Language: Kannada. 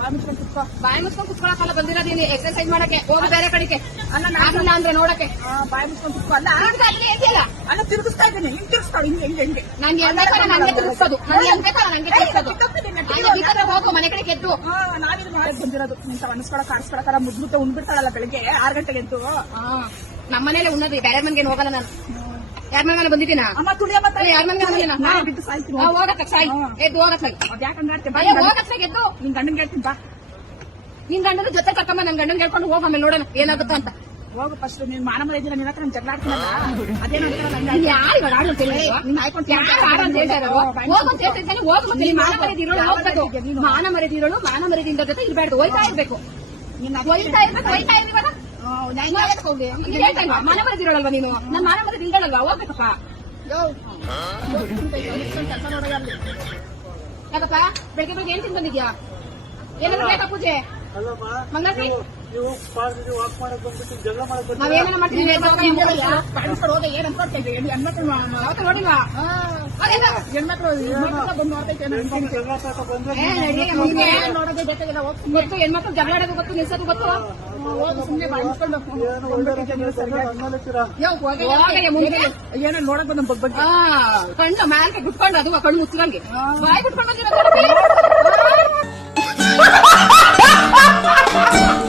ಬಾಯಿ ಮುಚ್ಕೊಂಡು ಕುತ್ಕೊಳಕಲ್ಲ ಬಂದಿರೋದೀನಿ ಎಕ್ಸರ್ಸೈಸ್ ಮಾಡಕ್ಕೆ ಹೋಗಿ ಬೇರೆ ಕಡೆಗೆ ಅಲ್ಲ ನಾನು ಅಂದ್ರೆ ನೋಡಕ್ಕೆ ಬಾಯಿ ಮುಚ್ಕೊಂಡು ಕುತ್ಕೊಳ್ಳ ಅಲ್ಲ ತಿರುಗಿಸ್ತಾ ಇದ್ದೀನಿ ಹಿಂಗ್ ತಿರುಗಿಸ್ತಾಳೆ ಹಿಂಗೆ ನಂಗೆ ಎನ್ ಬೇಕಲ್ಲ ನಂಗೆ ತಿರುಗಿಸೋದು ನಂಗೆ ಎನ್ ಬೇಕಲ್ಲ ನಂಗೆ ತಿರುಗಿಸೋದು ಹೋಗು ಮನೆ ಕಡೆ ಗೆದ್ದು ನಾವಿದು ಮಾಡಿ ಬಂದಿರೋದು ಇಂತ ಅನ್ಸ್ಕೊಳಕ್ ಆಡ್ಸ್ಕೊಳಕಲ್ಲ ಮುದ್ದುತ್ತ ಉಂಡ್ಬಿಡ್ತಾಳಲ್ಲ ಬೆಳಿಗ್ಗೆ 6 ಗಂಟೆಗೆ ಎದ್ದು ನಮ್ಮನೇಲೆ ಉಣ್ಣದು ಬೇರೆ ಮನೆಗೆ ಹೋಗಲ್ಲ ನಾನು ಯಾರ ಮನೆ ಬಂದಿದ್ದೀನ ಅಮ್ಮ ತುಳಿಯ ಮತ್ತೆ ಯಾರ ಮನೆ ಬಿದ್ದು ಸಾಯ್ತೀನಿ ಹೋಗತ್ತ ಸಾಯಿ ಎದ್ದು ಹೋಗತ್ತ ಯಾಕಂದ್ರೆ ಹೋಗತ್ತ ಗೆದ್ದು ನಿನ್ ಗಂಡನ್ಗೆ ಹೇಳ್ತೀನಿ ಬಾ ನಿನ್ ಗಂಡನ ಜೊತೆ ಕರ್ಕೊಂಬ ನನ್ ಗಂಡನ್ ಹೇಳ್ಕೊಂಡು ಹೋಗ ಆಮೇಲೆ ನೋಡೋಣ ಏನಾಗುತ್ತೋ ಅಂತ ಹೋಗು ಫಸ್ಟ್ ನೀನ್ ಮಾನ ಮರ ಇದ್ದೀರ ನಿನ್ನ ಹತ್ರ ನಾನು ಜಗಳ ಆಡ್ತೀನಲ್ಲ ಅದೇನು ಯಾರು ಇವಾಗ ಆಡೋ ಮಾನ ಮರೆದಿರೋಳು ಮಾನ ಮರೆದಿಂದ ಜೊತೆ ಇರಬಾರ್ದು ಹೋಯ್ತಾ ಇರ್ಬೇಕು ಹೋಯ್ತಾ ಇರ್ಬೇಕು ಮಾನ ಮರೆದಿರೋಳಲ್ವಾ ನೀನು ನನ್ ಮಾನ ಮರೆದಿಲ್ದಳಲ್ವಾ ಹೋಗ್ಬೇಕಪ್ಪ ಯಾಕಪ್ಪ ಬೆಳಗ್ಗೆ ಏನ್ ತಿಂದು ಬಂದಿದ್ಯಾ ಏನಾದ್ರು ಬೇಕಾ ಪೂಜೆ ಮಂಗಳಾರತಿ ನಾವೇನ ಮಾಡ್ತೀವಿ ನೋಡಿಲ್ವಾ ಹೆಣ್ಮಕ್ಳು ಬಂದು ನೋಡೋದೇ ಬೇಕಾಗಿಲ್ಲ ಗೊತ್ತು ಹೆಣ್ಮಕ್ಳು ಜಗಳ ಆಡೋದು ಗೊತ್ತು ನಿಲ್ಸೋದು ಗೊತ್ತು ಸುಮ್ಮನೆ ಬಾಯಿಸ್ಕೊಂಡು ಏನೋ ನೋಡಕ್ ಬಂದ ಬಗ್ಗೆ ಕಣ್ಣು ಮ್ಯಾಲ್ಗೆ ಬಿಟ್ಕೊಂಡು ಅದು ಕಣ್ಣು ಮುಚ್ಕೊಂಡ್ಗೆ ಬಾಯಿ ಬಿಟ್ಕೊಂಡು